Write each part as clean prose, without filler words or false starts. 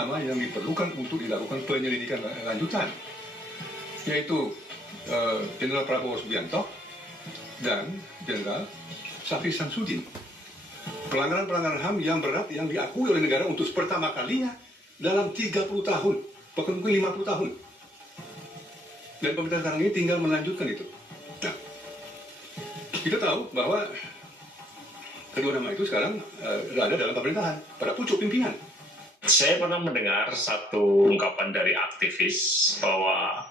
nama yang diperlukan untuk dilakukan penyelidikan lanjutan, yaitu Jenderal Prabowo Subianto dan Jenderal Syafri Samsudin. Pelanggaran-pelanggaran HAM yang berat yang diakui oleh negara untuk pertama kalinya dalam 30 tahun, bahkan mungkin 50 tahun. Dan pemerintah sekarang ini tinggal melanjutkan itu. Nah, kita tahu bahwa kedua nama itu sekarang berada dalam pemerintahan, pada pucuk pimpinan. Saya pernah mendengar satu ungkapan dari aktivis bahwa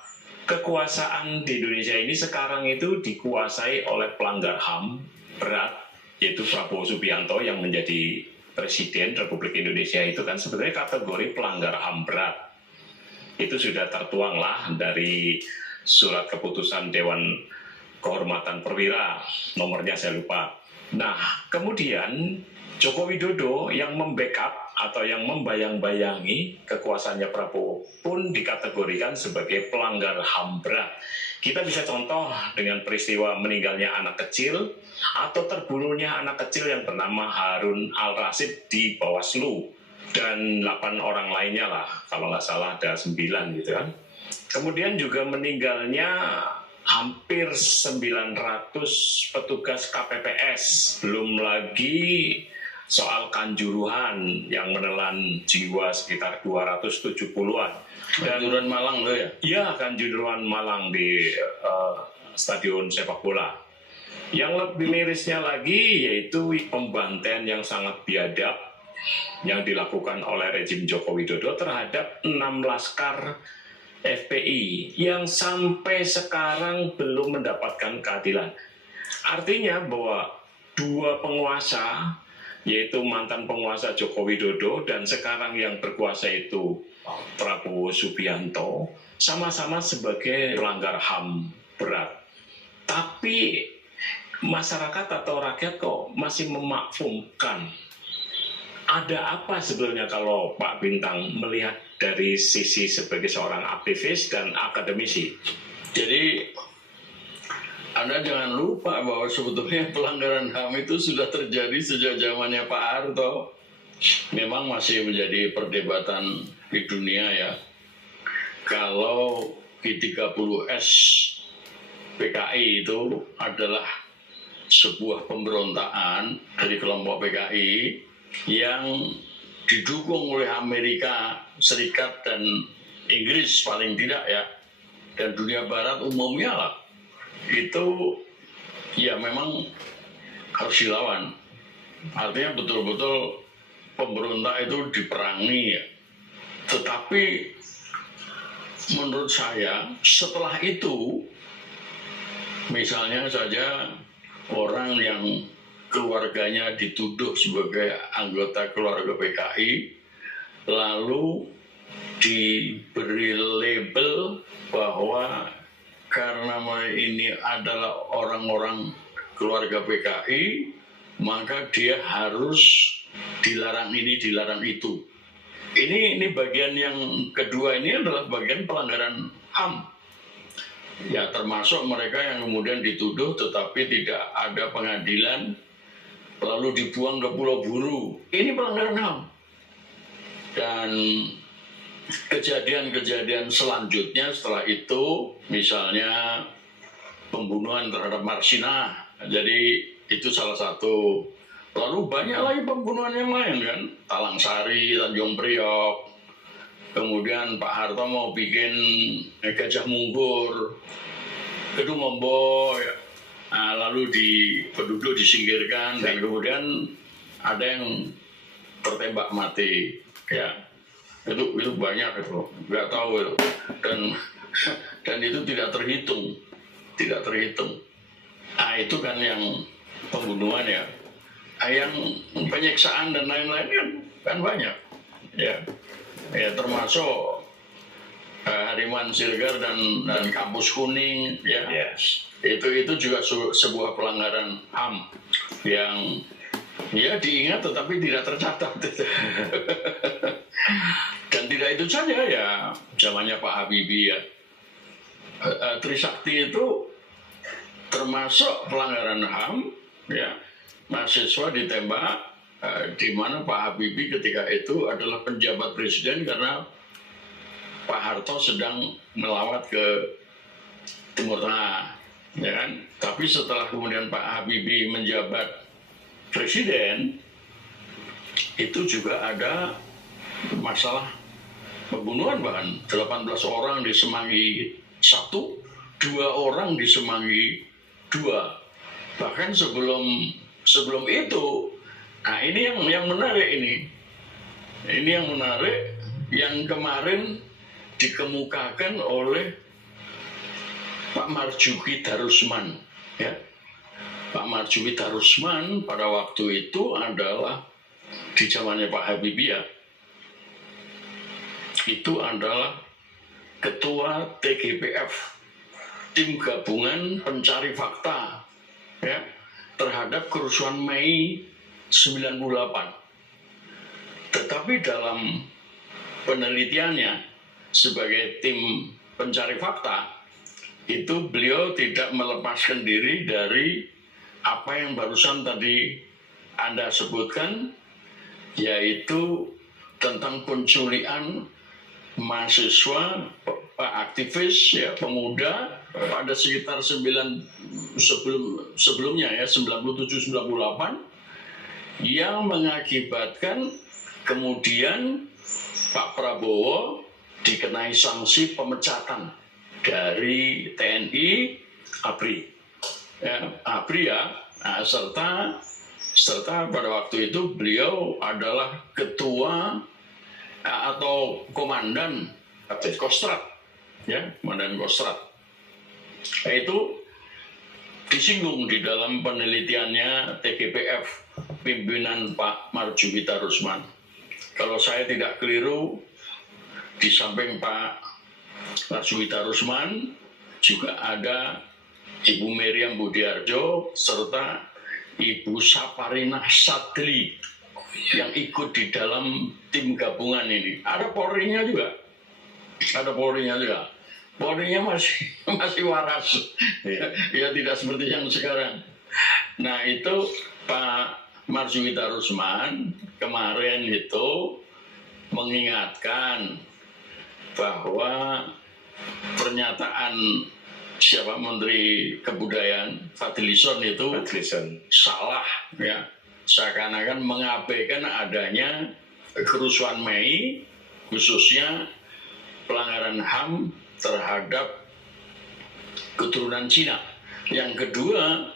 kekuasaan di Indonesia ini sekarang itu dikuasai oleh pelanggar HAM berat, yaitu Prabowo Subianto yang menjadi Presiden Republik Indonesia itu kan sebenarnya kategori pelanggar HAM berat. Itu sudah tertuanglah dari surat keputusan Dewan Kehormatan Perwira, nomornya saya lupa. Nah, kemudian Joko Widodo yang membackup atau yang membayang-bayangi kekuasaannya Prabowo pun dikategorikan sebagai pelanggar HAM berat. Kita bisa contoh dengan peristiwa meninggalnya anak kecil atau terbunuhnya anak kecil yang bernama Harun Al-Rasyid di Bawaslu dan 8 orang lainnya lah, kalau nggak salah ada 9 gitu kan. Kemudian juga meninggalnya hampir 900 petugas KPPS, belum lagi soal Kanjuruhan yang menelan jiwa sekitar 270-an. Kanjuruhan Malang loh ya? Iya, Kanjuruhan Malang di stadion sepak bola. Yang lebih mirisnya lagi yaitu pembantaian yang sangat biadab yang dilakukan oleh rejim Joko Widodo terhadap 6 laskar FPI yang sampai sekarang belum mendapatkan keadilan. Artinya bahwa dua penguasa, yaitu mantan penguasa Joko Widodo dan sekarang yang berkuasa itu Prabowo Subianto, sama-sama sebagai pelanggar HAM berat. Tapi masyarakat atau rakyat kok masih memakfumkan. Ada apa sebenarnya kalau Pak Bintang melihat dari sisi sebagai seorang aktivis dan akademisi? Jadi Anda jangan lupa bahwa sebetulnya pelanggaran HAM itu sudah terjadi sejak zamannya Pak Harto. Memang masih menjadi perdebatan di dunia ya. Kalau G30S PKI itu adalah sebuah pemberontakan dari kelompok PKI yang didukung oleh Amerika Serikat dan Inggris paling tidak ya, dan dunia barat umumnya lah, itu ya memang harus dilawan. Artinya betul-betul pemberontak itu diperangi ya. Tetapi menurut saya setelah itu, misalnya saja orang yang keluarganya dituduh sebagai anggota keluarga PKI, lalu diberi label bahwa karena ini adalah orang-orang keluarga PKI, maka dia harus dilarang ini, dilarang itu. Ini bagian yang kedua, ini adalah bagian pelanggaran HAM. Ya, termasuk mereka yang kemudian dituduh tetapi tidak ada pengadilan, lalu dibuang ke Pulau Buru. Ini pelanggaran HAM. Dan kejadian-kejadian selanjutnya setelah itu, misalnya pembunuhan terhadap Marsinah, jadi itu salah satu. Lalu banyak lagi pembunuhan yang lain kan, Talang Sari, Tanjung Priok, kemudian Pak Harto mau bikin Gajah Mungkur, Kedung Ombo, ya. Nah, lalu penduduk disingkirkan dan kemudian ada yang tertembak mati, ya. Itu banyak itu, nggak tahu itu, dan itu tidak terhitung. Nah, itu kan yang pembunuhan ya. Yang penyiksaan dan lain-lain kan banyak, ya termasuk Hariman Silgar dan Kampus Kuning, ya. Yes. Itu juga sebuah pelanggaran HAM yang ya diingat tetapi tidak tercatat. Dan tidak itu saja ya, zamannya Pak Habibie ya, Trisakti itu termasuk pelanggaran HAM ya. Mahasiswa ditembak di mana Pak Habibie ketika itu adalah penjabat presiden karena Pak Harto sedang melawat ke Timur Tengah, ya kan? Tapi setelah kemudian Pak Habibie menjabat presiden, itu juga ada masalah pembunuhan, bahkan 18 orang di Semanggi 1, 2 orang di Semanggi 2. Bahkan sebelum itu, nah ini yang menarik ini. Ini yang menarik, yang kemarin dikemukakan oleh Pak Marzuki Darusman, ya. Pak Marzuki Darusman pada waktu itu adalah di zamannya Pak Habibie, ya, itu adalah ketua TGPF, tim gabungan pencari fakta, ya, terhadap kerusuhan Mei 98. Tetapi dalam penelitiannya sebagai tim pencari fakta, itu beliau tidak melepaskan diri dari apa yang barusan tadi Anda sebutkan, yaitu tentang penculikan mahasiswa, aktivis, ya, pemuda pada sekitar sebelumnya, ya, 97-98, yang mengakibatkan kemudian Pak Prabowo dikenai sanksi pemecatan dari TNI ABRI, ya, ABRI, ya. Nah, serta pada waktu itu beliau adalah ketua atau komandan Kostrad, ya, komandan Kostrad. Itu disinggung di dalam penelitiannya TGPF pimpinan Pak Marzuki Darusman. Kalau saya tidak keliru, di samping Pak Marzuki Darusman juga ada Ibu Miriam Budiarjo serta Ibu Saparinah Sadli yang ikut di dalam tim gabungan ini. Ada Polri-nya juga. Polri-nya masih waras. Ya, tidak seperti yang sekarang. Nah, itu Pak Marzuki Darusman kemarin itu mengingatkan bahwa pernyataan siapa Menteri Kebudayaan Fadlizon itu salah, ya, seakan-akan mengabaikan adanya kerusuhan Mei, khususnya pelanggaran HAM terhadap keturunan Cina. Yang kedua,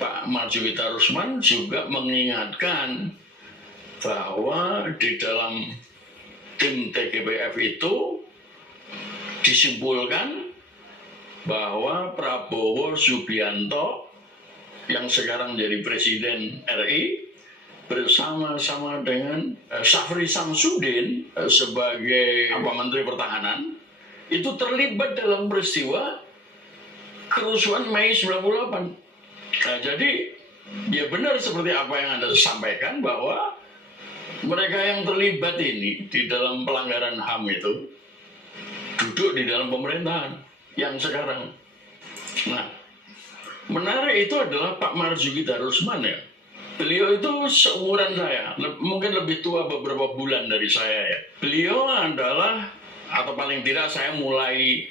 Pak Marzuki Darusman juga mengingatkan bahwa di dalam tim TGPF itu disimpulkan bahwa Prabowo Subianto yang sekarang jadi Presiden RI bersama-sama dengan Syafri Samsudin sebagai Menteri Pertahanan itu terlibat dalam peristiwa kerusuhan Mei 98. Nah, jadi ya benar seperti apa yang Anda sampaikan bahwa mereka yang terlibat ini di dalam pelanggaran HAM itu duduk di dalam pemerintahan yang sekarang. Nah, menarik itu adalah Pak Marzuki Darusman, ya. Beliau itu seumuran saya, mungkin lebih tua beberapa bulan dari saya, ya. Beliau adalah, atau paling tidak saya mulai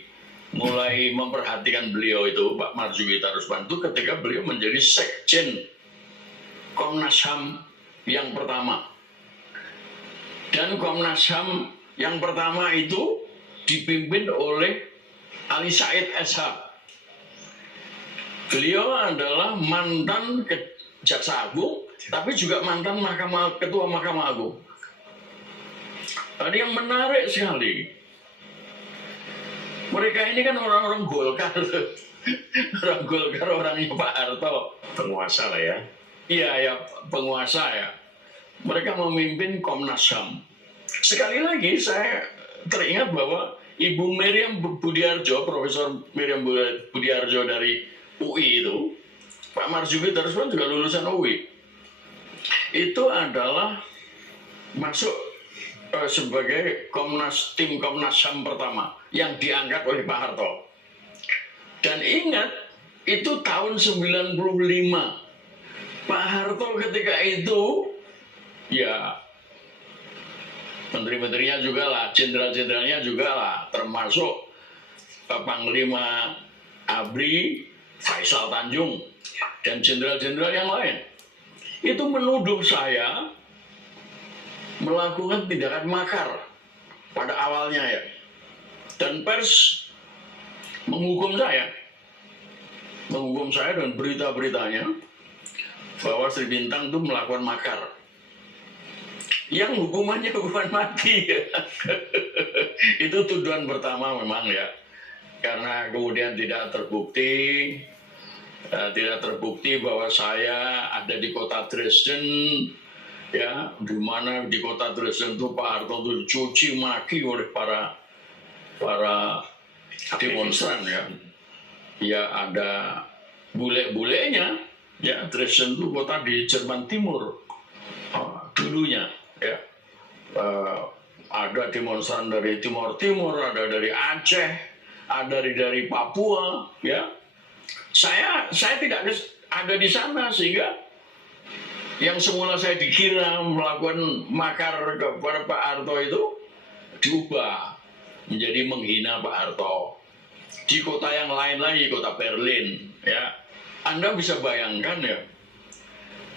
memperhatikan beliau itu, Pak Marzuki Darusman itu ketika beliau menjadi Sekjen Komnas HAM yang pertama. Dan Komnas HAM yang pertama itu dipimpin oleh Ali Said SH. Beliau adalah mantan Jaksa Agung, tapi juga mantan Ketua Mahkamah Agung. Tadi yang menarik sekali, mereka ini kan orang-orang Golkar, orang Golkar, orangnya Pak Harto, Penguasa lah ya. iya ya, penguasa, ya. Mereka memimpin Komnas HAM. Sekali lagi saya teringat bahwa Ibu Miriam Budiarjo, Profesor Miriam Budiarjo dari UI itu, Pak Marzuki Darusman juga lulusan UI. Itu adalah masuk sebagai tim Komnas HAM pertama yang diangkat oleh Pak Harto. Dan ingat, itu tahun 95. Pak Harto ketika itu, ya menteri-menterinya juga lah, jenderal-jenderalnya juga lah, termasuk Panglima ABRI, Faisal Tanjung, dan jenderal-jenderal yang lain. Itu menuduh saya melakukan tindakan makar pada awalnya ya. Dan pers menghukum saya dan berita-beritanya bahwa Sri Bintang itu melakukan makar. Yang hukumannya hukuman mati. Itu tuduhan pertama memang ya. Karena kemudian tidak terbukti bahwa saya ada di kota Dresden, ya, di mana di kota Dresden itu Pak Harto itu dicuci maki oleh para demonstran ya. Ya ada bule-bulenya, ya, Dresden itu kota di Jerman Timur dulunya, ya. Ada demonstran dari Timur Timur, ada dari Aceh, ada dari Papua, ya. Saya tidak ada di sana, sehingga yang semula saya dikira melakukan makar kepada Pak Harto itu diubah menjadi menghina Pak Harto di kota yang lain lagi, kota Berlin, ya. Anda bisa bayangkan ya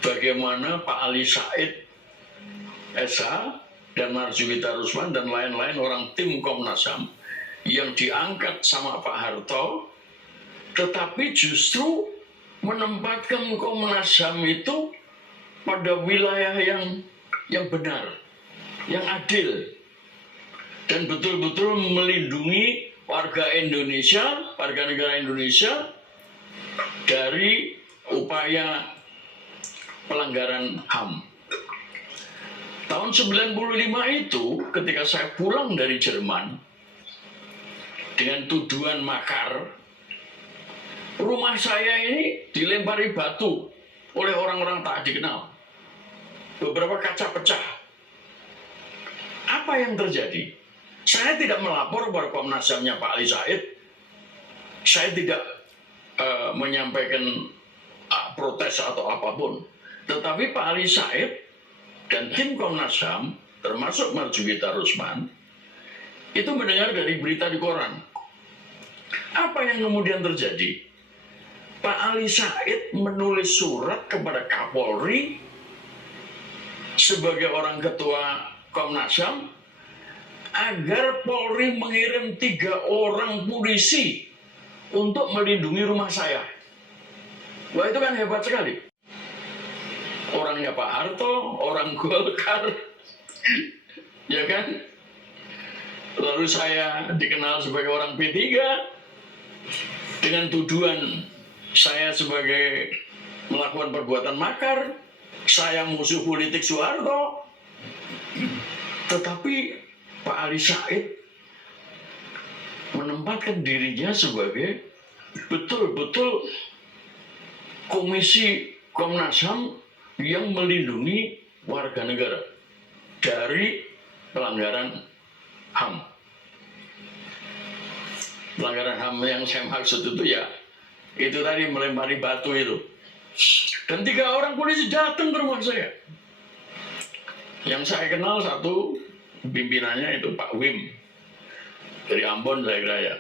bagaimana Pak Ali Said SH dan Marjuwita Rusman dan lain-lain orang tim Komnas HAM yang diangkat sama Pak Harto, tetapi justru menempatkan Komnas HAM itu pada wilayah yang benar, yang adil, dan betul-betul melindungi warga Indonesia, warga negara Indonesia dari upaya pelanggaran HAM. Tahun 95 itu ketika saya pulang dari Jerman dengan tuduhan makar, rumah saya ini dilempari batu oleh orang-orang tak dikenal. Beberapa kaca pecah. Apa yang terjadi? Saya tidak melapor kepada Komnas HAM-nya Pak Ali Said. Saya tidak menyampaikan protes atau apapun. Tetapi Pak Ali Said dan tim Komnas HAM, termasuk Marjuwita Rusman, itu mendengar dari berita di koran. Apa yang kemudian terjadi? Pak Ali Said menulis surat kepada Kapolri sebagai orang ketua Komnas HAM agar Polri mengirim 3 orang polisi untuk melindungi rumah saya. Wah, itu kan hebat sekali. Orangnya Pak Harto, orang Golkar, ya kan? Lalu saya dikenal sebagai orang P3 dengan tuduhan saya sebagai melakukan perbuatan makar, saya musuh politik Soeharto. Tetapi Pak Ali Said menempatkan dirinya sebagai betul-betul komisi Komnas HAM yang melindungi warga negara dari pelanggaran HAM. Pelanggaran HAM yang saya maksud itu ya, itu tadi melempari batu itu. Dan 3 orang polisi datang ke rumah saya. Yang saya kenal satu pimpinannya itu Pak Wim dari Ambon, saya kira ya.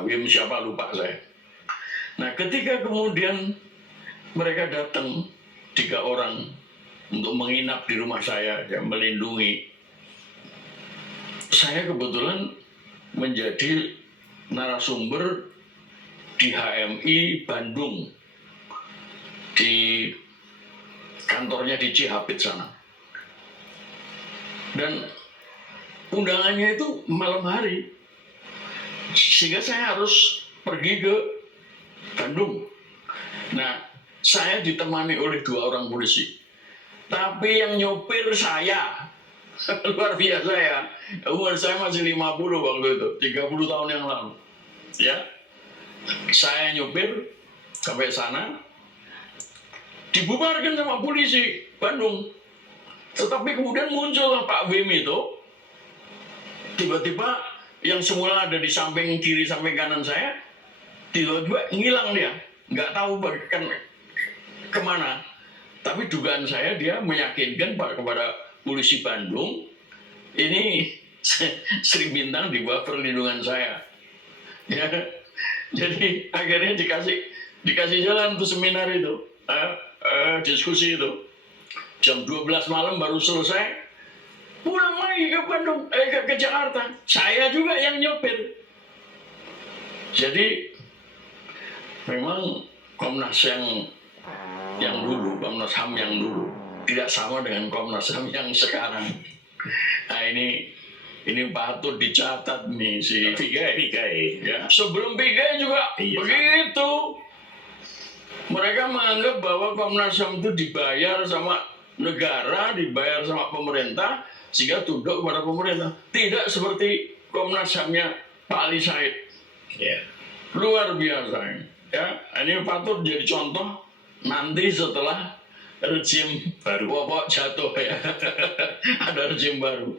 Wim siapa lupa saya. Nah, ketika kemudian mereka datang 3 orang untuk menginap di rumah saya, yang melindungi. Saya kebetulan menjadi narasumber di HMI Bandung, di kantornya di Cihapit sana. Dan undangannya itu malam hari, sehingga saya harus pergi ke Bandung. Nah, saya ditemani oleh 2 orang polisi. Tapi yang nyopir saya, luar biasa ya. Umur saya masih 50 waktu itu, 30 tahun yang lalu. Ya, saya nyopir sampai sana, dibubarkan sama polisi Bandung. Tetapi kemudian muncullah Pak Wim itu, tiba-tiba yang semula ada di samping kiri, samping kanan saya, tiba-tiba ngilang dia. Nggak tahu bahkan kemana. Tapi dugaan saya dia meyakinkan kepada polisi Bandung, ini Sri Bintang di bawah perlindungan saya. Ya, jadi akhirnya dikasih jalan tuh seminar itu, diskusi itu. Jam 12 malam baru selesai, pulang lagi ke Bandung, ke Jakarta. Saya juga yang nyopir. Jadi memang Komnas yang dulu, Komnas HAM yang dulu tidak sama dengan Komnas HAM yang sekarang. Nah ini patut dicatat nih si Pigai. Ya. Sebelum Pigai juga begitu. Mereka menganggap bahwa Komnas HAM itu dibayar sama negara, dibayar sama pemerintah, sehingga tunduk kepada pemerintah. Tidak seperti Komnas HAM-nya Pak Ali Said. Ya. Luar biasa. Ya, ini patut jadi contoh nanti setelah rezim Baru. Pokok jatuh ya. Ada rezim baru.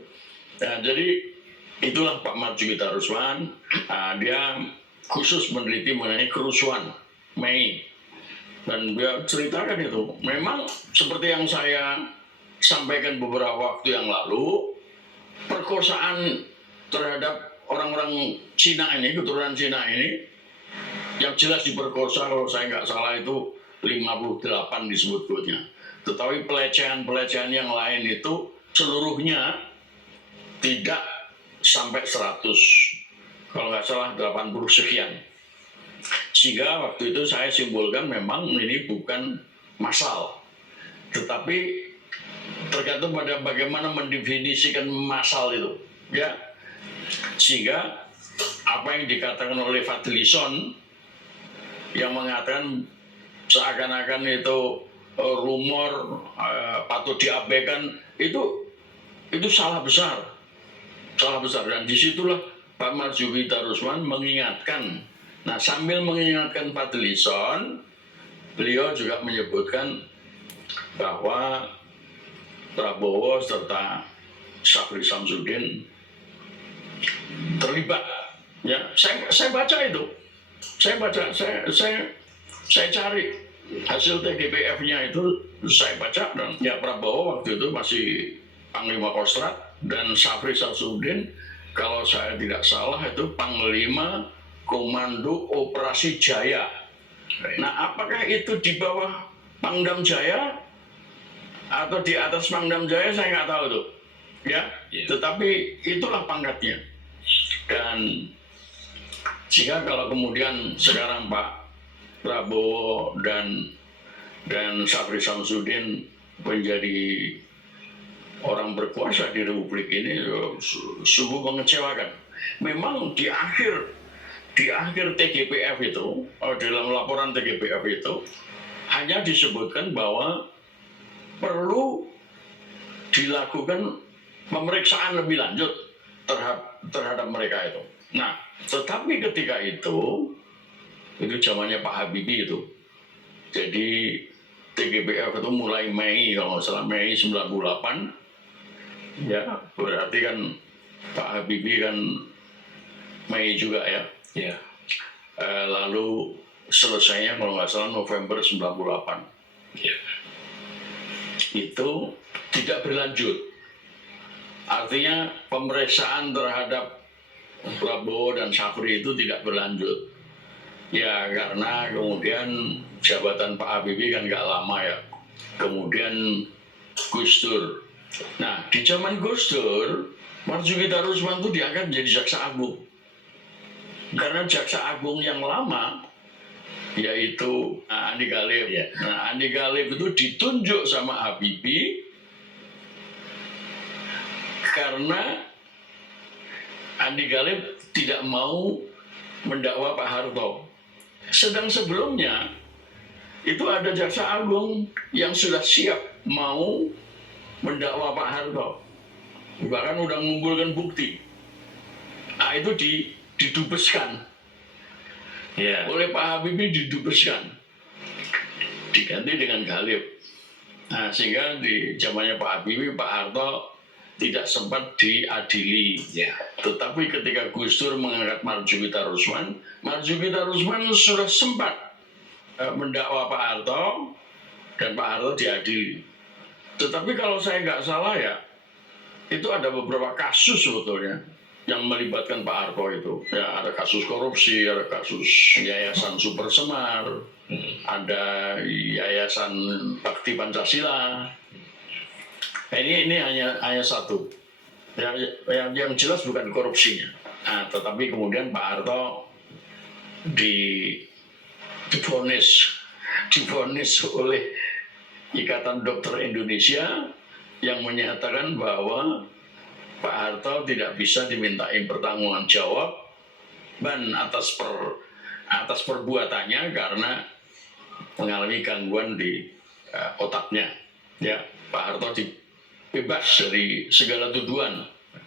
Nah, jadi itulah Pak Marzuki Darusman. Dia khusus meneliti mengenai kerusuhan Mei. Dan dia ceritakan itu. Memang seperti yang saya sampaikan beberapa waktu yang lalu, perkosaan terhadap orang-orang Cina ini, keturunan Cina ini, yang jelas diperkosa, kalau saya nggak salah itu 58 disebut kodnya. Tetapi pelecehan-pelecehan yang lain itu seluruhnya tidak sampai 100. Kalau nggak salah 80 sekian. Sehingga waktu itu saya simpulkan memang ini bukan massal. Tetapi tergantung pada bagaimana mendefinisikan massal itu. Ya. Sehingga apa yang dikatakan oleh Fadlison yang mengatakan seakan-akan itu rumor patut diabaikan, itu salah besar, dan disitulah Pak Marzuki Darusman mengingatkan. Nah, sambil mengingatkan Fadlison, beliau juga menyebutkan bahwa Prabowo serta Syafri Samsudin terlibat. Ya, saya baca itu. Saya cari hasil TGPF-nya itu, saya baca, dan ya Prabowo waktu itu masih Panglima Kostrat dan Syafri Samsudin kalau saya tidak salah itu Panglima Komando Operasi Jaya. Nah, apakah itu di bawah Pangdam Jaya atau di atas Pangdam Jaya saya nggak tahu tuh. Ya, tetapi itulah pangkatnya. Dan jika kalau kemudian sekarang Pak Prabowo dan Syafri Samsudin menjadi orang berkuasa di Republik ini, sungguh mengecewakan. Memang di akhir TGPF itu, dalam laporan TGPF itu hanya disebutkan bahwa perlu dilakukan pemeriksaan lebih lanjut terhadap mereka itu. Nah, tetapi ketika itu zamannya Pak Habibie itu. Jadi TGPF itu mulai Mei, kalau nggak salah Mei 98. Ya, berarti kan Pak Habibie kan Mei juga ya. Ya. Lalu selesainya kalau nggak salah November 98. Ya. Itu tidak berlanjut. Artinya pemeriksaan terhadap Prabowo dan Syafri itu tidak berlanjut. Ya, karena kemudian jabatan Pak Habibie kan nggak lama ya. Kemudian Gus Dur. Nah, di zaman Gus Dur, Marzuki Darusman itu diangkat menjadi jaksa agung. Karena jaksa agung yang lama, yaitu Andi Galib. Ya. Nah, Andi Galib itu ditunjuk sama Habibie karena Andi Galib tidak mau mendakwa Pak Harto. Sedang sebelumnya itu ada jaksa agung yang sudah siap mau mendakwa Pak Harto. Bahkan udah mengumpulkan bukti. Nah, itu didubeskan. Ya. Oleh Pak Habibie didubeskan. Diganti dengan Galib. Nah, sehingga di zamannya Pak Habibie, Pak Harto tidak sempat diadili. Ya. Tetapi ketika Gus Dur mengangkat Marzuki Darusman sudah sempat mendakwa Pak Harto, dan Pak Harto diadili. Tetapi kalau saya nggak salah ya, itu ada beberapa kasus sebetulnya yang melibatkan Pak Harto itu. Ya, ada kasus korupsi, ada kasus Yayasan Super Semar, ada Yayasan Bakti Pancasila. Nah, ini hanya satu. Yang jelas bukan korupsinya. Nah, tetapi kemudian Pak Harto divonis oleh Ikatan Dokter Indonesia yang menyatakan bahwa Pak Harto tidak bisa dimintai pertanggungjawaban atas perbuatannya karena mengalami gangguan di otaknya. Ya, Pak Harto bebas dari segala tuduhan,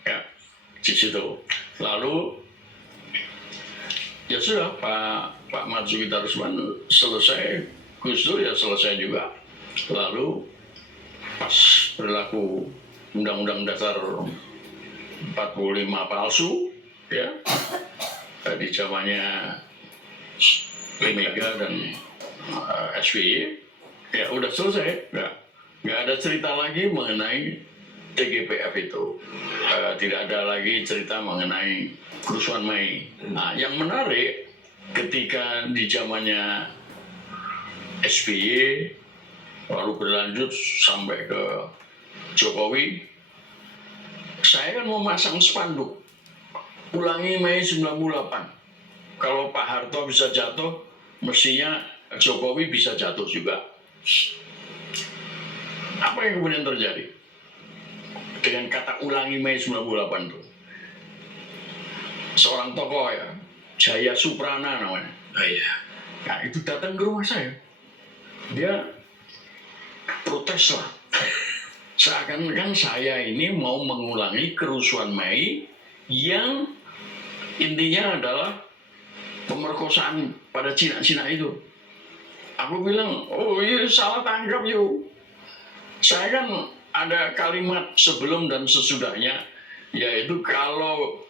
ya, di situ. Lalu ya sudah, Pak Marzuki Darusman selesai, Gus Dur ya selesai juga. Lalu pas berlaku Undang-Undang Dasar 45 palsu, ya, di zamannya Mega dan SBY, ya udah selesai. Nggak ada cerita lagi mengenai TGPF itu. Tidak ada lagi cerita mengenai kerusuhan Mei. Nah, yang menarik ketika di zamannya SBY lalu berlanjut sampai ke Jokowi, saya kan memasang spanduk ulangi Mei 98. Kalau Pak Harto bisa jatuh, mestinya Jokowi bisa jatuh juga. Apa yang kemudian terjadi dengan kata ulangi Mei 98 itu? Seorang tokoh ya, Jaya Suprana namanya. Oh iya. Nah, itu datang ke rumah saya. Dia protes lah. Seakan-akan saya ini mau mengulangi kerusuhan Mei yang intinya adalah pemerkosaan pada Cina-Cina itu. Aku bilang, oh iya salah tangkap yuk. Saya kan ada kalimat sebelum dan sesudahnya, yaitu kalau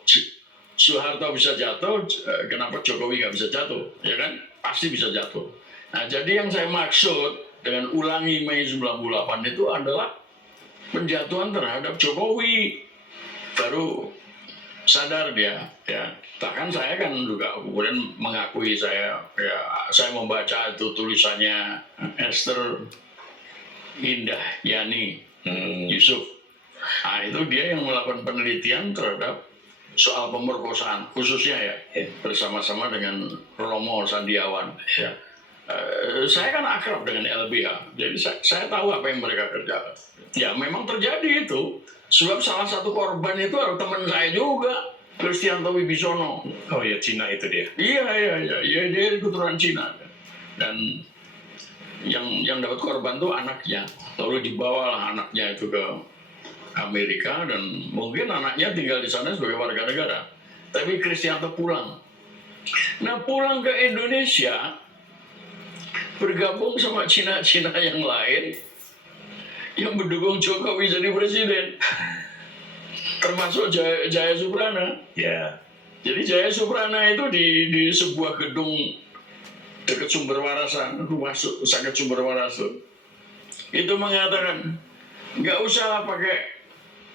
Soeharto bisa jatuh, kenapa Jokowi nggak bisa jatuh? Ya kan, pasti bisa jatuh. Nah, jadi yang saya maksud dengan ulangi Mei 98 itu adalah penjatuhan terhadap Jokowi. Baru sadar dia, ya. Bahkan saya kan juga kemudian mengakui saya membaca itu tulisannya Esther Indah Yani Yusuf. Nah, itu dia yang melakukan penelitian terhadap soal pemerkosaan khususnya ya, bersama-sama dengan Romo Sandiawan. Ya. Saya kan akrab dengan LBH, jadi saya tahu apa yang mereka kerjakan. Ya memang terjadi itu, sebab salah satu korban itu adalah teman saya juga, Kristianto Wibisono. Oh iya, Cina itu dia. Iya, dia keturunan Cina. Dan yang dapat korban tuh anaknya, lalu dibawalah anaknya itu ke Amerika dan mungkin anaknya tinggal di sana sebagai warga negara. Tapi Kristianto pulang. Nah, pulang ke Indonesia bergabung sama Cina-Cina yang lain yang mendukung Jokowi jadi presiden. Termasuk Jaya Suprana. Ya. Jadi Jaya Suprana itu di sebuah gedung dekat Sumber Warasan, rumah sakit Sumber Warasan, itu mengatakan nggak usah pakai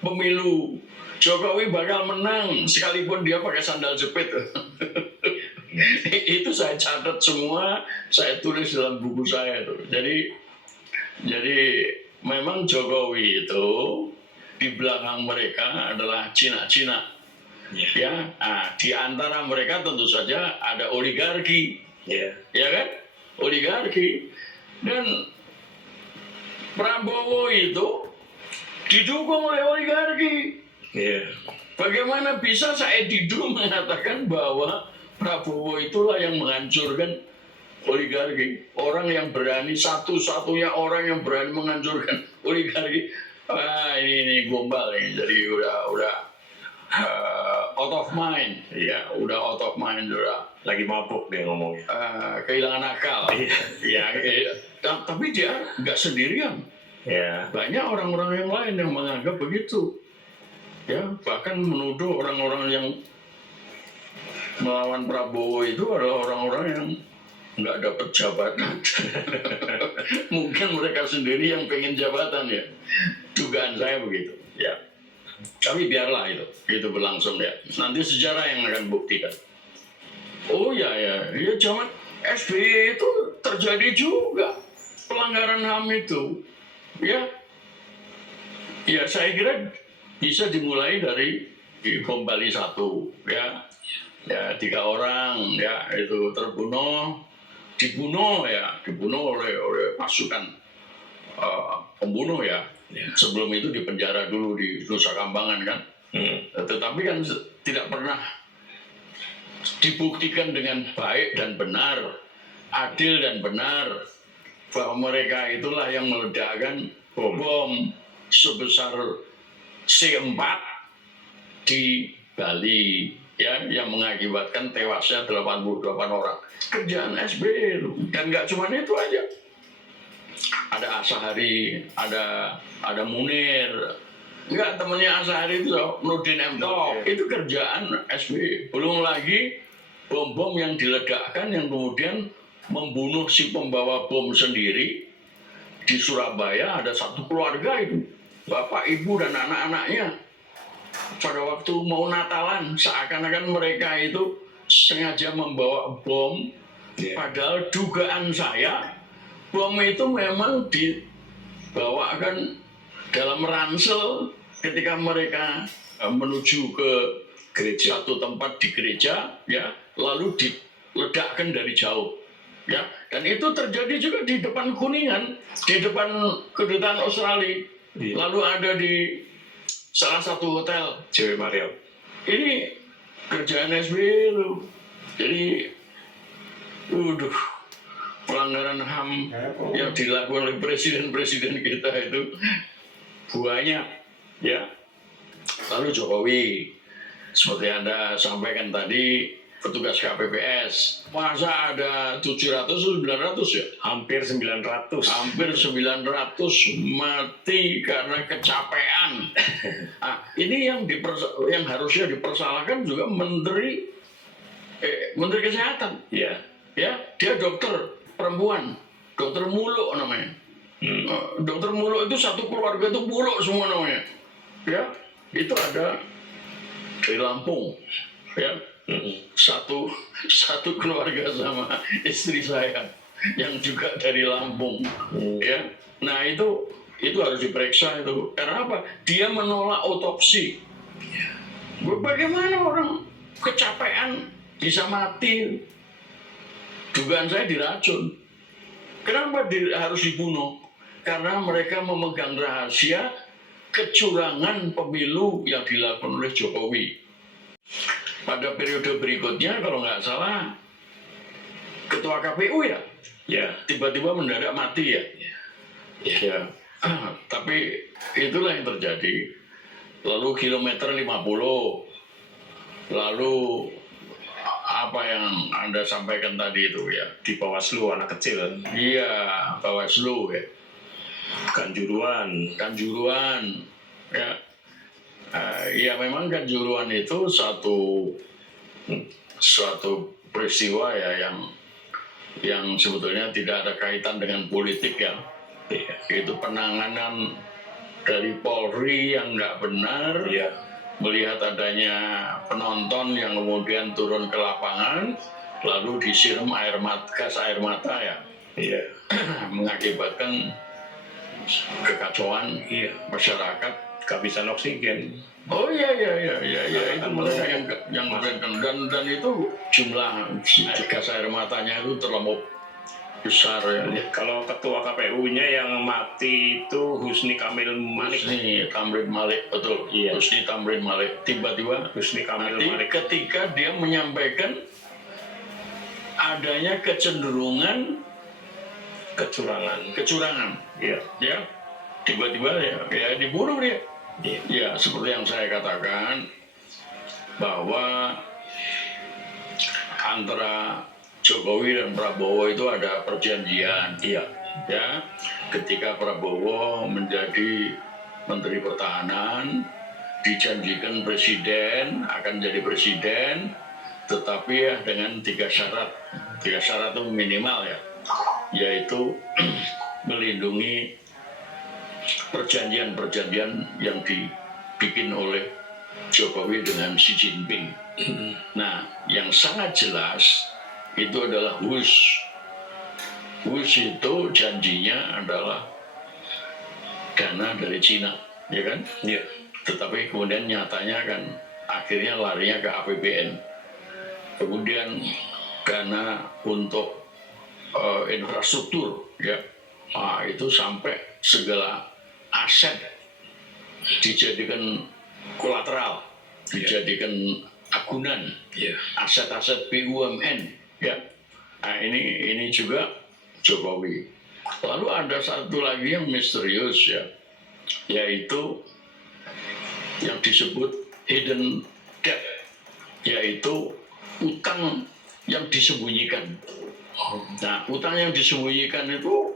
pemilu, Jokowi bakal menang sekalipun dia pakai sandal jepit. Itu saya catat semua, saya tulis dalam buku saya itu. Jadi memang Jokowi itu di belakang mereka adalah Cina-Cina. Ya, nah, di antara mereka tentu saja ada oligarki. Ya kan? Oligarki. Dan Prabowo itu didukung oleh oligarki. Bagaimana bisa Said Didu mengatakan bahwa Prabowo itulah yang menghancurkan oligarki? Orang yang berani, satu-satunya orang yang berani menghancurkan oligarki. Ini gombal ini. Jadi udah out of mind. Ya, udah out of mind, udah. Lagi mabuk dia ngomongnya. Kehilangan akal. Tapi dia nggak sendirian. Ya. Banyak orang-orang yang lain yang menganggap begitu. Ya, bahkan menuduh orang-orang yang melawan Prabowo itu adalah orang-orang yang nggak dapat jabatan. Mungkin mereka sendiri yang pengen jabatan ya. Dugaan saya begitu. Ya. Tapi biarlah itu berlangsung ya. Nanti sejarah yang akan buktikan. Oh ya, zaman SBY itu terjadi juga pelanggaran HAM itu. Ya, saya kira bisa dimulai dari bom Bali 1 ya. Ya, 3 orang ya itu dibunuh oleh pasukan pembunuh ya. Sebelum itu di penjara dulu di Nusa Kambangan kan. Tetapi kan tidak pernah dibuktikan dengan baik dan benar, adil dan benar bahwa mereka itulah yang meledakkan bom sebesar C4 di Bali ya, yang mengakibatkan tewasnya 88 orang. Kerjaan SBY itu. Dan nggak cuma itu aja. Ada Asahari, ada Munir. Enggak, temannya Asahari itu Nurdin M. Itu kerjaan SBY. Belum lagi bom-bom yang diledakkan yang kemudian membunuh si pembawa bom sendiri di Surabaya. Ada satu keluarga itu, bapak, ibu, dan anak-anaknya. Pada waktu mau Natalan, seakan-akan mereka itu sengaja membawa bom. Padahal dugaan saya, bom itu memang dibawakan dalam ransel ketika mereka menuju ke gereja, satu tempat di gereja, ya, lalu diledakkan dari jauh. Ya, dan itu terjadi juga di depan Kuningan, di depan kedutaan Australia. Lalu ada di salah satu hotel J.W. Marriott. Ini kerjaan SBY itu. Jadi, pelanggaran HAM yang dilakukan oleh presiden-presiden kita itu banyak, ya. Lalu Jokowi, seperti Anda sampaikan tadi, petugas KPPS, masa ada 700 atau 900 ya? Hampir 900. Hampir 900 mati karena kecapean. Nah, ini yang harusnya dipersalahkan juga Menteri Kesehatan. Ya. Ya, dia dokter perempuan, dokter muluk namanya. Dokter muluk itu satu keluarga itu muluk semua namanya. Ya, itu ada dari Lampung. Ya, satu keluarga sama istri saya yang juga dari Lampung. Ya, nah itu harus diperiksa itu. Karena apa? Dia menolak otopsi. Bagaimana orang kecapean bisa mati? Dugaan saya diracun. Kenapa harus dibunuh? Karena mereka memegang rahasia kecurangan pemilu yang dilakukan oleh Jokowi. Pada periode berikutnya, kalau nggak salah, ketua KPU ya, tiba-tiba mendadak mati ya. Tapi itulah yang terjadi. Lalu kilometer 50, lalu apa yang Anda sampaikan tadi itu ya, Di Bawaslu anak kecil. iya, Bawaslu ya, Kanjuruan. ya. Ya memang Kanjuruan itu suatu peristiwa ya yang sebetulnya tidak ada kaitan dengan politik ya. Itu penanganan dari Polri yang nggak benar. Ya. Melihat adanya penonton yang kemudian turun ke lapangan, lalu disiram gas air mata ya, mengakibatkan kekacauan masyarakat, Kehabisan oksigen. Oh iya, itu mereka yang memberikan, dan itu jumlah gas air matanya itu terlalu besar ya. Kalau ketua KPU-nya yang mati itu Husni Kamil Malik. Husni Tamrin Malik, betul. Iya. Husni Tamrin Malik tiba-tiba Husni Kamil mati Malik. ketika dia menyampaikan adanya kecenderungan kecurangan. Iya. Ya, tiba-tiba ya dibunuh dia. Iya. Ya, seperti yang saya katakan bahwa antara Jokowi dan Prabowo itu ada perjanjian. Iya. Ya, ketika Prabowo menjadi Menteri Pertahanan, dijanjikan presiden akan jadi presiden, tetapi ya dengan 3 syarat. tiga syarat itu minimal ya, yaitu melindungi perjanjian-perjanjian yang dibikin oleh Jokowi dengan Xi Jinping. Nah, yang sangat jelas itu adalah WUS. WUS itu janjinya adalah dana dari Cina, ya kan? Iya. Tetapi kemudian nyatanya kan akhirnya larinya ke APBN. Kemudian dana untuk infrastruktur, ya, itu sampai segala aset dijadikan kolateral, dijadikan agunan, aset-aset BUMN, ya. Nah, ini juga Jokowi. Lalu ada satu lagi yang misterius, ya, yaitu yang disebut hidden debt, yaitu utang yang disembunyikan. Nah, utang yang disembunyikan itu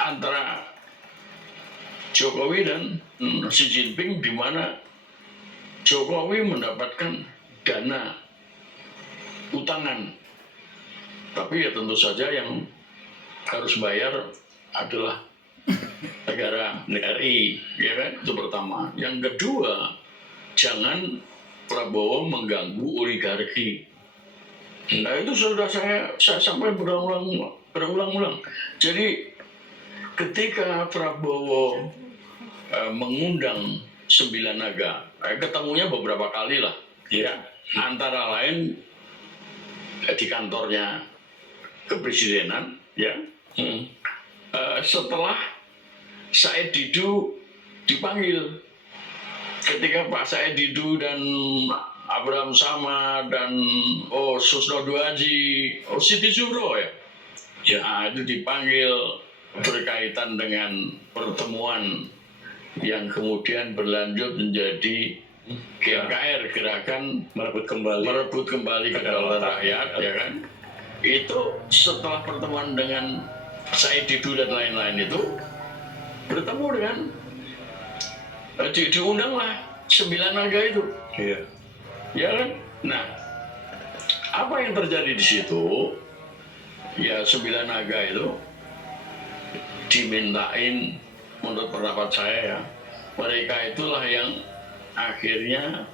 antara Jokowi dan Xi Jinping, di mana Jokowi mendapatkan dana utangan, tapi ya tentu saja yang harus bayar adalah negara RI, ya kan? Itu pertama. Yang kedua, jangan Prabowo mengganggu oligarki. Nah, itu sudah saya sampai berulang-ulang. Jadi ketika Prabowo mengundang 9 naga, ketemunya beberapa kali lah, ya, antara lain di kantornya kepresidenan, ya. Setelah Said Didu dipanggil, ketika Pak Said Didu dan Abraham Samad dan Susno Duaji, Siti Zuhro, ya, itu dipanggil berkaitan dengan pertemuan yang kemudian berlanjut menjadi GKR, Gerakan Merebut Kembali Kedaulatan Rakyat, ya kan? Itu setelah pertemuan dengan Said Didu dan lain-lain itu bertemu dengan diundanglah 9 naga itu, ya kan? Nah, apa yang terjadi di situ? Ya, 9 naga itu dimintain, menurut pendapat saya, ya, mereka itulah yang akhirnya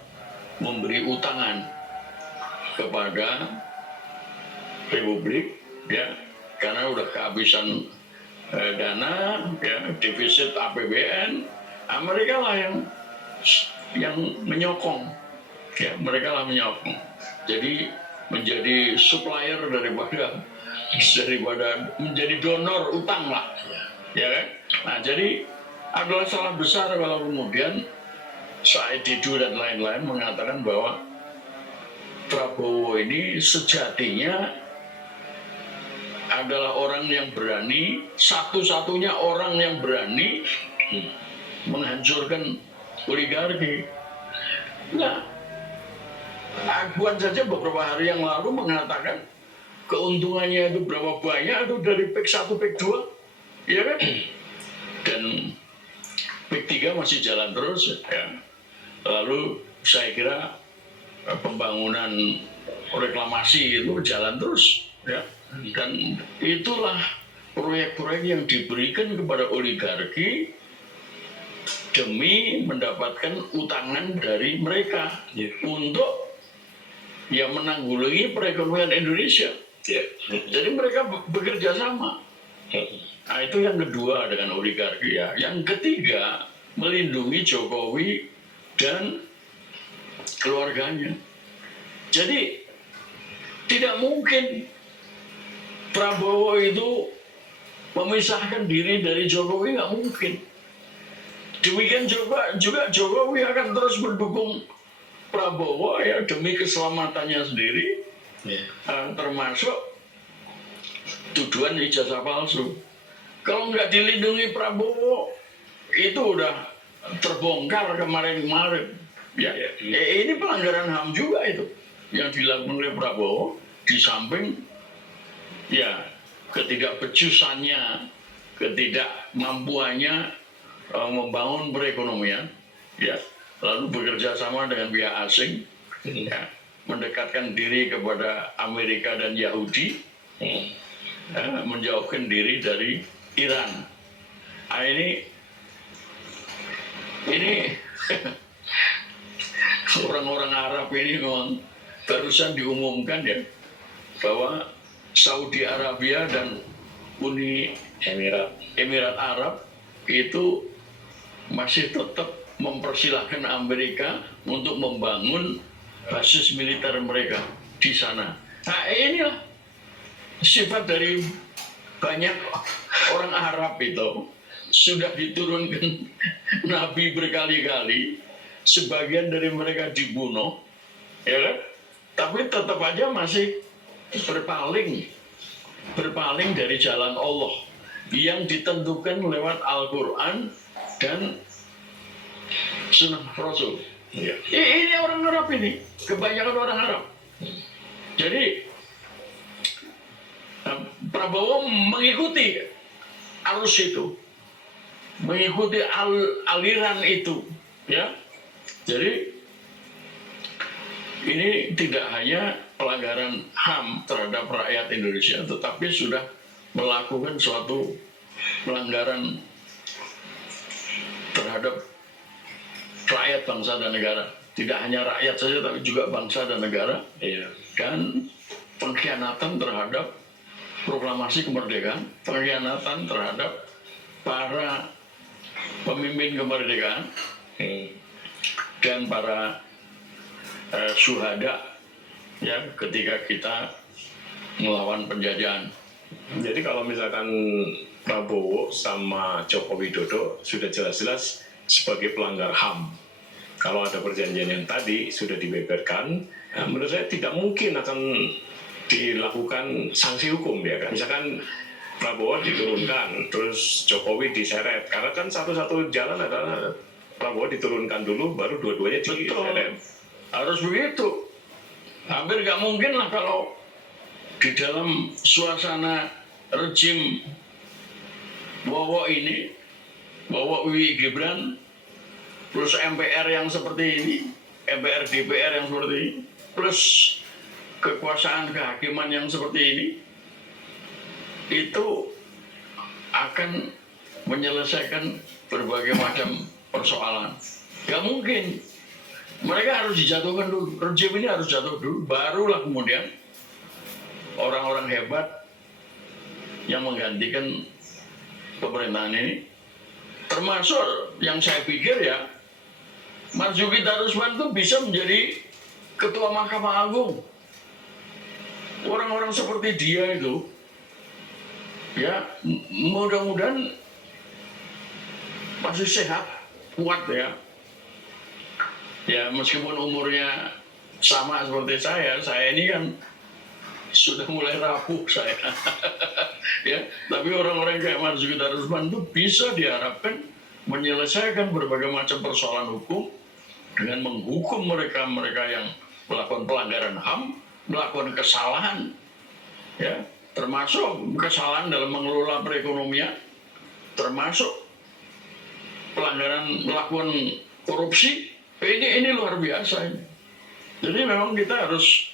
memberi utangan kepada Republik, ya, karena udah kehabisan dana, ya, defisit APBN. Mereka lah yang menyokong, ya, mereka lah menyokong. Jadi menjadi supplier daripada menjadi donor utang lah, ya kan? Nah, jadi adalah salah besar kalau kemudian Said Didu dan lain-lain mengatakan bahwa Prabowo ini sejatinya adalah orang yang berani, satu-satunya orang yang berani menghancurkan oligarki. Nah, Aguan saja beberapa hari yang lalu mengatakan keuntungannya itu berapa banyak, itu dari PEK 1, PEK 2, ya kan? Dan PEK 3 masih jalan terus, ya. Lalu saya kira pembangunan reklamasi itu jalan terus, ya. Dan itulah proyek-proyek yang diberikan kepada oligarki demi mendapatkan utangan dari mereka, untuk ya menanggulangi perekonomian Indonesia. Jadi mereka bekerja sama. Nah, itu yang kedua dengan oligarki, ya. Yang ketiga, melindungi Jokowi dan keluarganya. Jadi tidak mungkin Prabowo itu memisahkan diri dari Jokowi, nggak mungkin. Demikian juga Jokowi akan terus mendukung Prabowo, ya, demi keselamatannya sendiri, termasuk tuduhan ijazah palsu. Kalau nggak dilindungi Prabowo, itu udah terbongkar kemarin-kemarin. Ya, ini pelanggaran HAM juga itu yang dilakukan oleh Prabowo, di samping ya ketidakbecusannya, ketidakmampuannya membangun perekonomian, ya, lalu bekerja sama dengan pihak asing, ya, mendekatkan diri kepada Amerika dan Yahudi, menjauhkan diri dari Iran. Nah, ini orang-orang Arab ini memang barusan diumumkan ya bahwa Saudi Arabia dan Uni Emirat Arab itu masih tetap mempersilahkan Amerika untuk membangun basis militer mereka di sana. Nah, inilah sifat dari banyak orang Arab itu. Sudah diturunkan Nabi berkali-kali, sebagian dari mereka dibunuh, ya kan? Tapi tetap aja masih berpaling dari jalan Allah yang ditentukan lewat Al-Quran dan Sunnah Rasul. Ya. Ini orang Arab ini, kebanyakan orang Arab. Jadi Prabowo mengikuti arus itu, mengikuti aliran itu, ya. Jadi ini tidak hanya pelanggaran HAM terhadap rakyat Indonesia, tetapi sudah melakukan suatu pelanggaran terhadap rakyat, bangsa dan negara. Tidak hanya rakyat saja, tapi juga bangsa dan negara. Iya. Dan pengkhianatan terhadap proklamasi kemerdekaan, pengkhianatan terhadap para pemimpin kemerdekaan dan para syuhada ya ketika kita melawan penjajahan. Jadi kalau misalkan Prabowo sama Joko Widodo sudah jelas-jelas sebagai pelanggar HAM. Kalau ada perjanjian yang tadi sudah dibeberkan, menurut saya tidak mungkin akan dilakukan sanksi hukum ya kan. Misalkan Prabowo diturunkan, terus Jokowi diseret. Karena kan satu-satu jalan adalah Prabowo diturunkan dulu, baru dua-duanya diseret. Harus begitu. Hampir nggak mungkin lah kalau di dalam suasana rejim Wowo ini, Wowo Wiwi Gibran, plus MPR yang seperti ini, MPR DPR yang seperti ini, plus kekuasaan kehakiman yang seperti ini, itu akan menyelesaikan berbagai macam persoalan. Gak mungkin. Mereka harus dijatuhkan dulu. Rejim ini harus jatuh dulu. Barulah kemudian orang-orang hebat yang menggantikan pemerintahan ini. Termasuk yang saya pikir ya, Marzuki Darusman itu bisa menjadi Ketua Mahkamah Agung. Orang-orang seperti dia itu, ya mudah-mudahan masih sehat, kuat ya. Ya meskipun umurnya sama seperti saya ini kan sudah mulai rapuh saya. Ya, tapi orang-orang kayak Marzuki Darusman itu bisa diharapkan menyelesaikan berbagai macam persoalan hukum dengan menghukum mereka yang melakukan pelanggaran HAM, melakukan kesalahan, ya, termasuk kesalahan dalam mengelola perekonomian, termasuk pelanggaran melakukan korupsi. Ini luar biasa ini. Jadi memang kita harus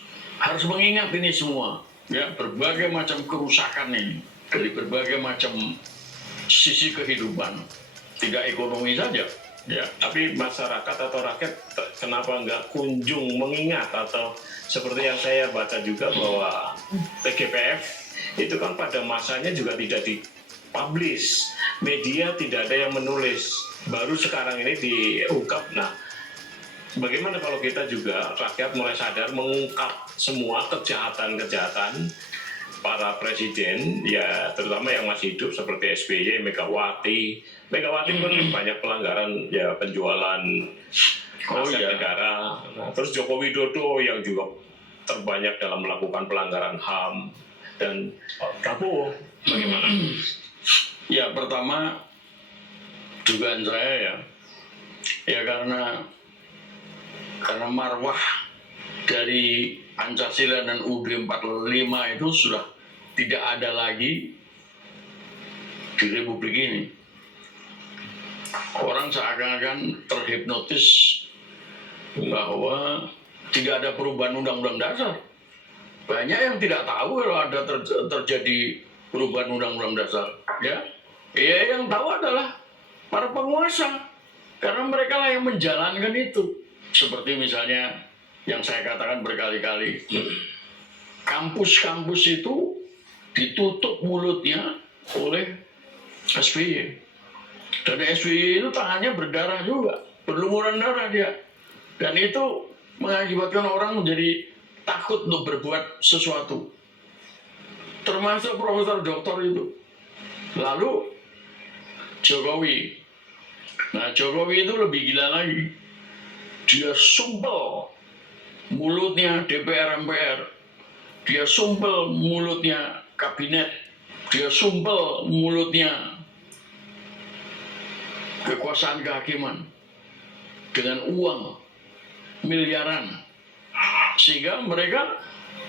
mengingat ini semua, ya, berbagai macam kerusakan ini dari berbagai macam sisi kehidupan, tidak ekonomi saja. Ya, tapi masyarakat atau rakyat kenapa nggak kunjung mengingat, atau seperti yang saya baca juga bahwa TGPF itu kan pada masanya juga tidak dipublish, media tidak ada yang menulis, baru sekarang ini diungkap. Nah, bagaimana kalau kita juga rakyat mulai sadar mengungkap semua kejahatan-kejahatan para presiden, ya terutama yang masih hidup seperti SBY, Megawati pun banyak pelanggaran, ya penjualan aset negara. Nah, terus Joko Widodo yang juga terbanyak dalam melakukan pelanggaran HAM, dan Prabowo bagaimana? Ya pertama dugaan saya ya karena marwah dari Pancasila dan UUD 45 itu sudah tidak ada lagi di Republik ini. Orang seakan-akan terhipnotis bahwa tidak ada perubahan undang-undang dasar. Banyak yang tidak tahu kalau ada terjadi perubahan undang-undang dasar. Ya, yang tahu adalah para penguasa, karena mereka lah yang menjalankan itu. Seperti misalnya yang saya katakan berkali-kali, kampus-kampus itu ditutup mulutnya oleh SBY. Dan SBY itu tangannya berdarah juga, berlumuran darah dia. Dan itu mengakibatkan orang menjadi takut untuk berbuat sesuatu. Termasuk profesor doktor itu. Lalu Jokowi. Nah, Jokowi itu lebih gila lagi. Dia sumpel mulutnya DPR MPR. Dia sumpel mulutnya kabinet. Dia sumpel mulutnya kekuasaan kehakiman dengan uang miliaran, sehingga mereka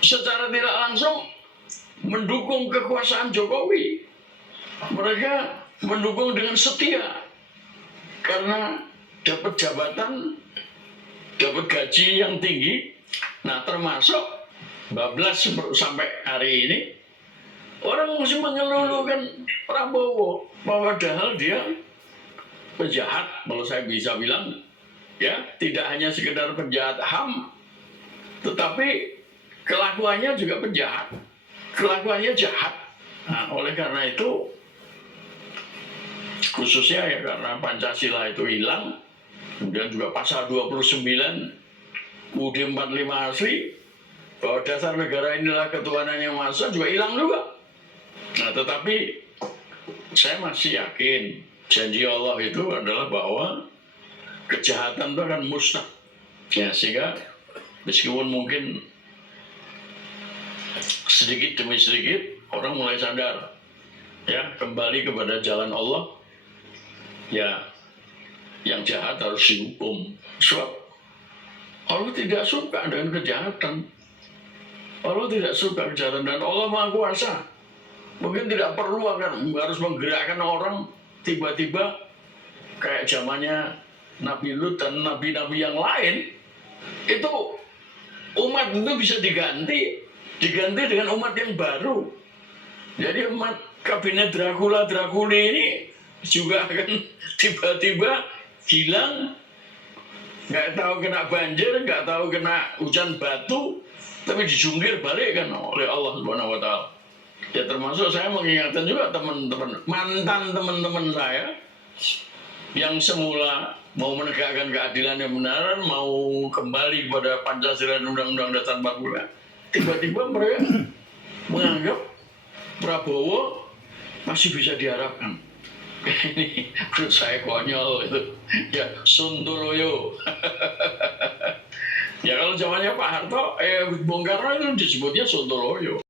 secara tidak langsung mendukung kekuasaan Jokowi. Mereka mendukung dengan setia karena dapat jabatan, dapat gaji yang tinggi. Nah, termasuk bablas sampai hari ini orang masih mengelulukan Prabowo, padahal dia penjahat, kalau saya bisa bilang, ya, tidak hanya sekedar penjahat HAM, tetapi kelakuannya juga penjahat, kelakuannya jahat. Nah, oleh karena itu, khususnya ya karena Pancasila itu hilang, kemudian juga pasal 29 UUD 45 asli, bahwa dasar negara inilah ketuhanan yang maha esa, juga hilang juga. Nah, tetapi saya masih yakin janji Allah itu adalah bahwa kejahatan itu akan musnah. Ya, sehingga meskipun mungkin sedikit demi sedikit orang mulai sadar, ya, kembali kepada jalan Allah, ya, yang jahat harus dihukum. Sebab Allah tidak suka dengan kejahatan. Allah tidak suka kejahatan, dan Allah Maha Kuasa. Mungkin tidak perlu harus menggerakkan orang tiba-tiba kayak zamannya Nabi Lut dan nabi-nabi yang lain. Itu umat itu bisa diganti dengan umat yang baru. Jadi umat kabinet Dracula-Draculi ini juga akan tiba-tiba hilang, nggak tahu kena banjir, nggak tahu kena hujan batu, tapi dijungkir balik kan oleh Allah Subhanahu Wa Taala. Ya, termasuk saya mengingatkan juga teman-teman, mantan teman-teman saya yang semula mau menegakkan keadilan yang benar, mau kembali kepada Pancasila dan Undang-Undang Dasar 45, tiba-tiba mereka menganggap Prabowo masih bisa diharapkan. Ini menurut saya konyol itu. Ya, Sontoloyo. Ya, kalau zamannya Pak Harto, Bung Karno itu disebutnya Sontoloyo.